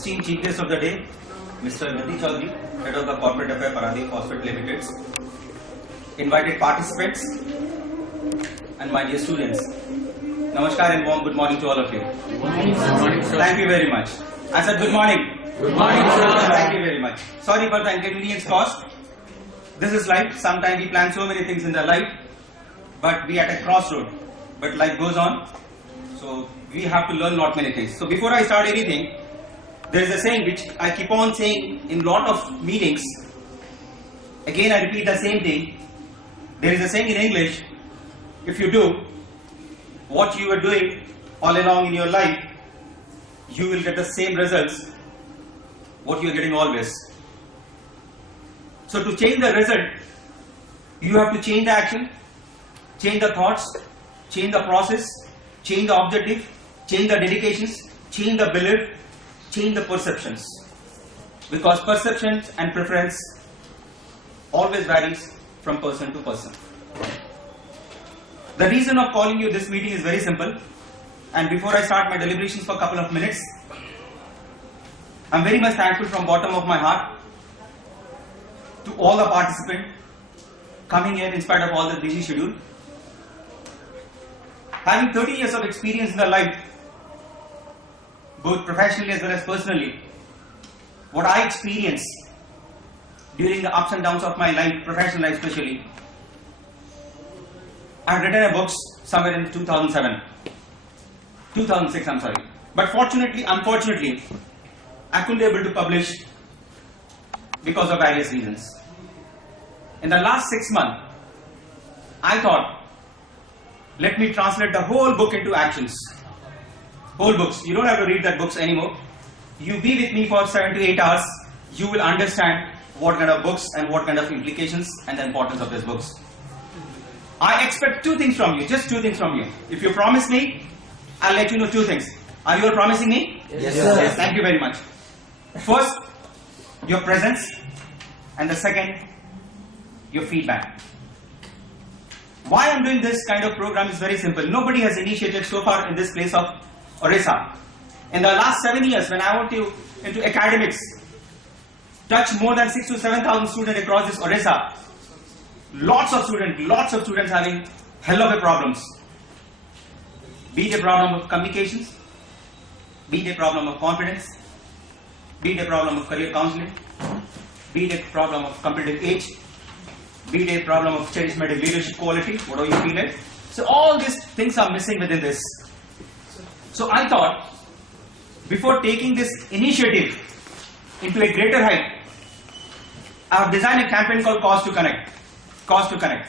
esteemed chief guest of the day, Mr. Niti Chaudhary, head of the Corporate Affairs Paradip Phosphate Limited, invited participants, and my dear students. Namaskar and warm good morning to all of you. Good morning, sir. Thank you very much. I said good morning. Good morning, sir. Thank you very much. Sorry for the inconvenience caused. This is life. Sometimes we plan so many things in the life, but we are at a crossroad. But life goes on, so we have to learn lot many things. So before I start anything, there is a saying which I keep on saying in lot of meetings. Again, I repeat the same thing. There is a saying in English: if you do what you are doing all along in your life, you will get the same results what you are getting always. So to change the result, you have to change the action, change the thoughts, change the process, change the objective, change the dedications, change the belief, change the perceptions. Because perceptions and preference always varies from person to person. The reason of calling you this meeting is very simple. And before I start my deliberations for a couple of minutes, I'm very much thankful from bottom of my heart to all the participants coming here in spite of all the busy schedule. Having 30 years of experience in the life, both professionally as well as personally, what I experienced during the ups and downs of my life, professional life especially, I've written a book somewhere in 2006, I'm sorry. But fortunately, unfortunately, I couldn't be able to publish because of various reasons. In the last 6 months, I thought, let me translate the whole book into actions. Whole books. You don't have to read that books anymore. You be with me for 7 to 8 hours, you will understand what kind of books and what kind of implications and the importance of these books. I expect 2 things from you, just 2 things from you. If you promise me, I'll let you know 2 things. Are you all promising me? Yes, sir. Yes, thank you very much. First, your presence, and the second, your feedback. Why I'm doing this kind of program is very simple. Nobody has initiated so far in this place of Orissa. In the last 7 years, when I went into academics, touch more than 6,000 to 7,000 students across this Orissa. Lots of students having hell of a problems. Be it a problem of communications, be it a problem of confidence, be it a problem of career counseling, be it a problem of competitive age, be it a problem of charismatic leadership quality, whatever you feel it. So all these things are missing within this. So I thought, before taking this initiative into a greater height, I have designed a campaign called Cause to Connect. Cause to Connect.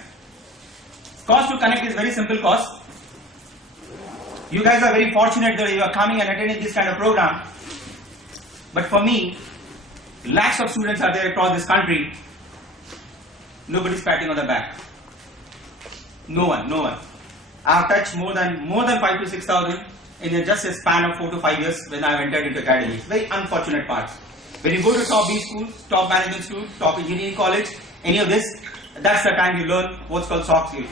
Cause to Connect is very simple cause. You guys are very fortunate that you are coming and attending this kind of program. But for me, lakhs of students are there across this country. Nobody's patting on the back. No one. I have touched more than 5 to 6,000 in just a span of 4 to 5 years when I have entered into academy. Very unfortunate part. When you go to top B schools, top management school, top engineering college, any of this, that's the time you learn what's called soft skills.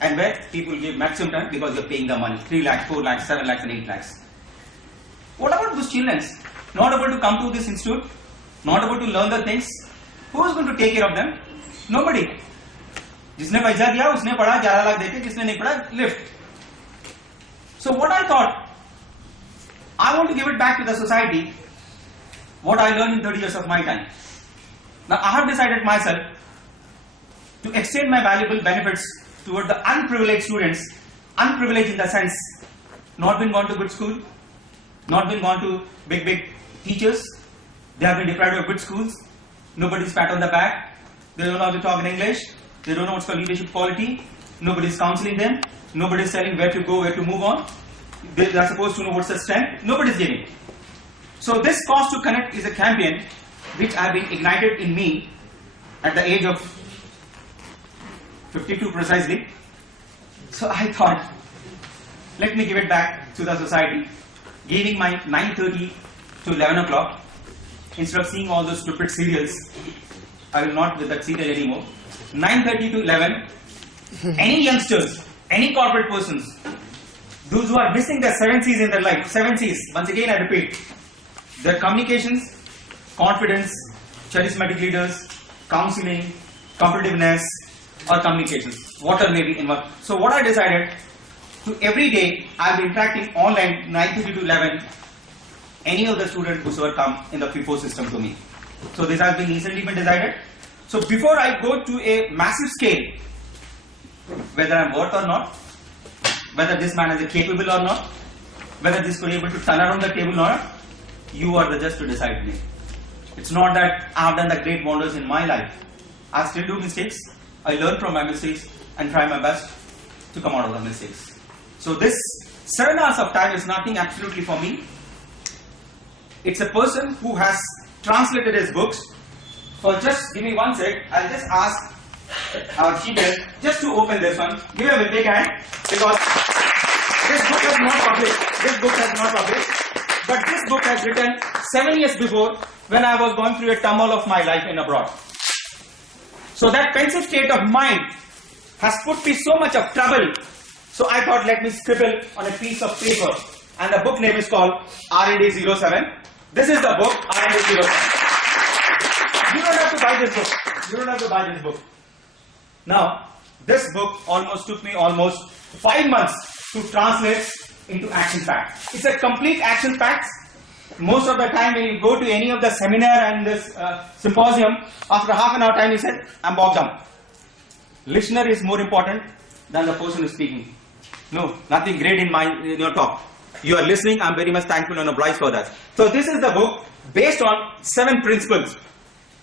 And where people give maximum time because you're paying the money. 3 lakhs, 4 lakhs, 7 lakhs and 8 lakhs. What about those children? Not able to come to this institute, not able to learn the things. Who is going to take care of them? Nobody. जिसने पैसा दिया उसने पढ़ा 11 लाख देके, जिसने नहीं पढ़ा lift. So what I thought, I want to give it back to the society what I learned in 30 years of my time. Now I have decided myself to extend my valuable benefits toward the unprivileged students. Unprivileged in the sense, not been gone to good school, not been gone to big teachers. They have been deprived of good schools. Nobody's pat on the back. They don't know how to talk in English. They don't know what's called leadership quality. Nobody's counseling them. Nobody's telling where to go, where to move on. They are supposed to know what's the strength. Nobody's giving. So this Cause to Connect is a campaign which have been ignited in me at the age of 52 precisely. So I thought, let me give it back to the society, giving my 9:30 to 11 o'clock. Instead of seeing all those stupid serials, I will not with that serial anymore. 9:30 to 11, any youngsters, any corporate persons, those who are missing the 7 C's in their life, 7 C's, once again I repeat, Their communications, confidence, charismatic leaders, counseling, competitiveness, or communications, whatever may be involved. So what I decided, to every day I'll be interacting online 9:30 to 11, any of the students whosoever come in the FIFO system to me. So this has been recently been decided. So before I go to a massive scale, whether I'm worth or not, whether this man is capable or not, whether this could be able to turn around the table or not, you are the judge to decide me. It's not that I have done the great wonders in my life. I still do mistakes. I learn from my mistakes and try my best to come out of the mistakes. So this 7 hours of time is nothing absolutely for me. It's a person who has translated his books. So just give me 1 sec. I'll just ask our teacher just to open this one. Give him a big hand, because this book has not published. This book has not published. But this book has written 7 years before, when I was going through a turmoil of my life in abroad. So that pensive state of mind has put me so much of trouble. So I thought, let me scribble on a piece of paper. And the book name is called R&D 07. This is the book, R&D 07. You don't have to buy this book. You don't have to buy this book. Now, this book took me almost 5 months to translate into action facts. It's a complete action facts. Most of the time when you go to any of the seminar and this symposium, after half an hour time you said, I'm bogged down. Listener is more important than the person who is speaking. No, nothing great in your talk. You are listening, I'm very much thankful and obliged for that. So this is the book based on 7 principles.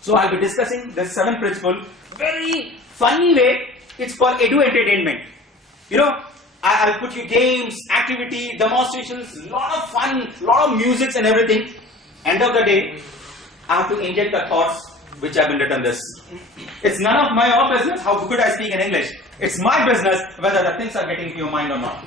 So I'll be discussing the 7 principles. Very funny way, it's called edu entertainment. You know, I'll put you games, activity, demonstrations, lot of fun, lot of music and everything. End of the day, I have to inject the thoughts which have been written this. It's none of my business how good I speak in English. It's my business whether the things are getting to your mind or not.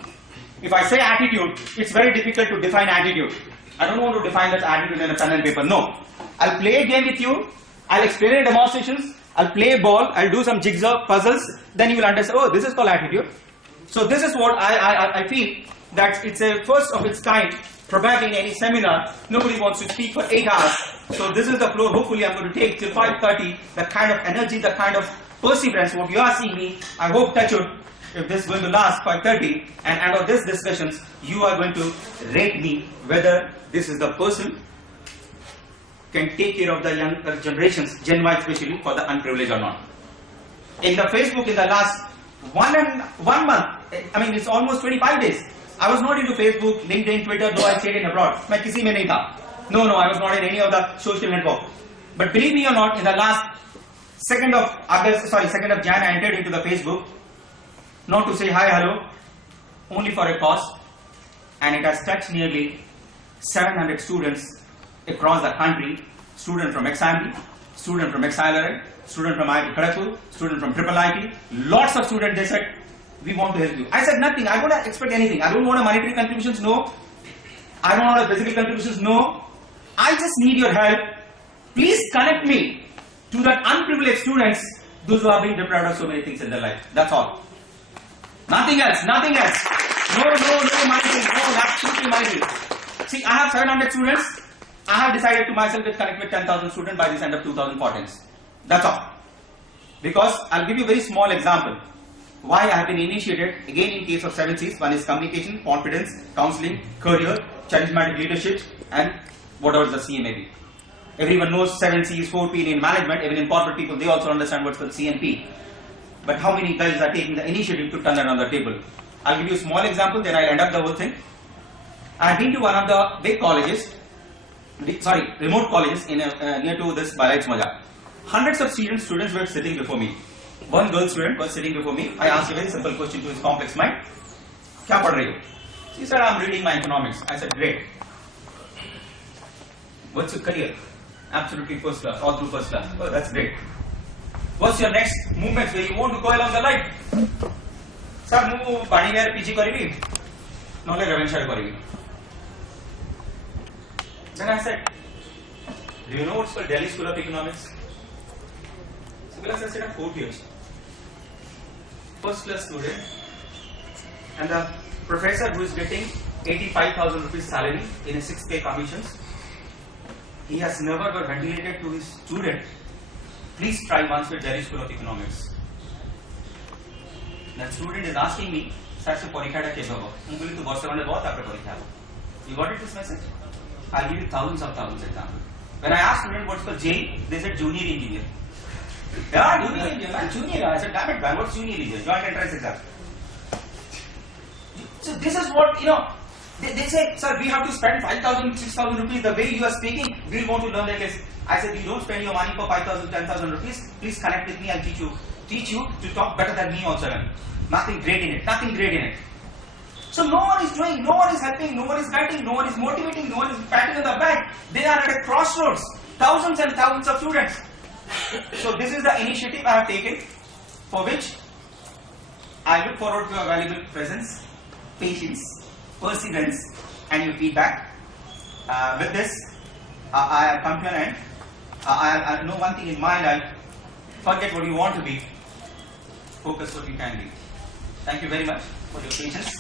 If I say attitude, it's very difficult to define attitude. I don't want to define that attitude in a pen and paper. No. I'll play a game with you. I'll explain in demonstrations. I'll play a ball. I'll do some jigsaw puzzles. Then you will understand, oh, this is called attitude. So this is what I feel that it's a first of its kind. Probably in any seminar, nobody wants to speak for 8 hours. So this is the floor hopefully I'm going to take till 5:30. The kind of energy, the kind of perseverance, what you are seeing me, I hope that if this is going to last 5:30 and out of this discussions, you are going to rate me whether this is the person can take care of the younger generations, Gen Y especially, for the unprivileged or not. In the Facebook, in the last 1 month, I mean it's almost 25 days, I was not into Facebook, LinkedIn, Twitter, though I stayed in abroad. मैं किसी में नहीं था. No, I was not in any of the social network. But believe me or not, in the last 2nd of Jan, I entered into the Facebook, not to say hi, hello, only for a cause, and it has touched nearly 700 students across the country, student from XIMD, student from XILRN, student from IIT Kharagpur, student from IIIT, lots of students, they said, we want to help you. I said nothing, I don't expect anything, I don't want a monetary contributions, no, I don't want a physical contributions, no, I just need your help. Please connect me to that unprivileged students, those who are being deprived of so many things in their life, that's all. Nothing else, nothing else. No money, no, absolutely money. See, I have 700 students. I have decided to myself to connect with 10,000 students by this end of 2014. That's all. Because I'll give you a very small example. Why I have been initiated, again in case of 7 C's. One is communication, confidence, counseling, career, charismatic leadership, and whatever the C may be. Everyone knows 7 C's, 4 P in management, even in corporate people, they also understand what's the C and P. But how many guys are taking the initiative to turn that on the table? I'll give you a small example, then I'll end up the whole thing. I've been to one of the big colleges, remote colleges in near to this Balaij Maja. Hundreds of students were sitting before me. One girl student was sitting before me. I asked a very simple question to his complex mind. Kya padh rahi ho? She said, I'm reading my economics. I said, great. What's your career? Absolutely first class, all through first class. Oh, that's great. What's your next movement where you want to go along the line? Sir, mu Banigare PG karibi, nole Ravenshire karibi. Then I said, do you know what's called Delhi School of Economics? So I said, 4 years. First class student, and the professor who is getting 85,000 rupees salary in a 6 pay commissions, he has never got ventilated to his student, please try once with Delhi School of Economics. That student is asking me, sir, se porikha ta ke baba? Unguli to boss samane bahut apne porikha hai. You got it, this message? I'll give you thousands of examples. When I asked student what's called J, they said junior engineer. Yeah, junior engineer, man, junior. I said, damn it, man, what's junior engineer? Joint entrance exam. So this is what, they say, sir, we have to spend 5,000, 6,000 rupees. The way you are speaking, we want to learn like this. I said, you don't spend your money for 5,000, 10,000 rupees. Please connect with me, I'll teach you to talk better than me also. Nothing great in it. So no one is doing, no one is helping, no one is guiding, no one is motivating, no one is patting on the back. They are at a crossroads. Thousands and thousands of students. So this is the initiative I have taken, for which I look forward to your valuable presence, patience, perseverance, and your feedback. With this, I have come to an end. I know one thing in my life: forget what you want to be, focus what you can be. Thank you very much for your patience.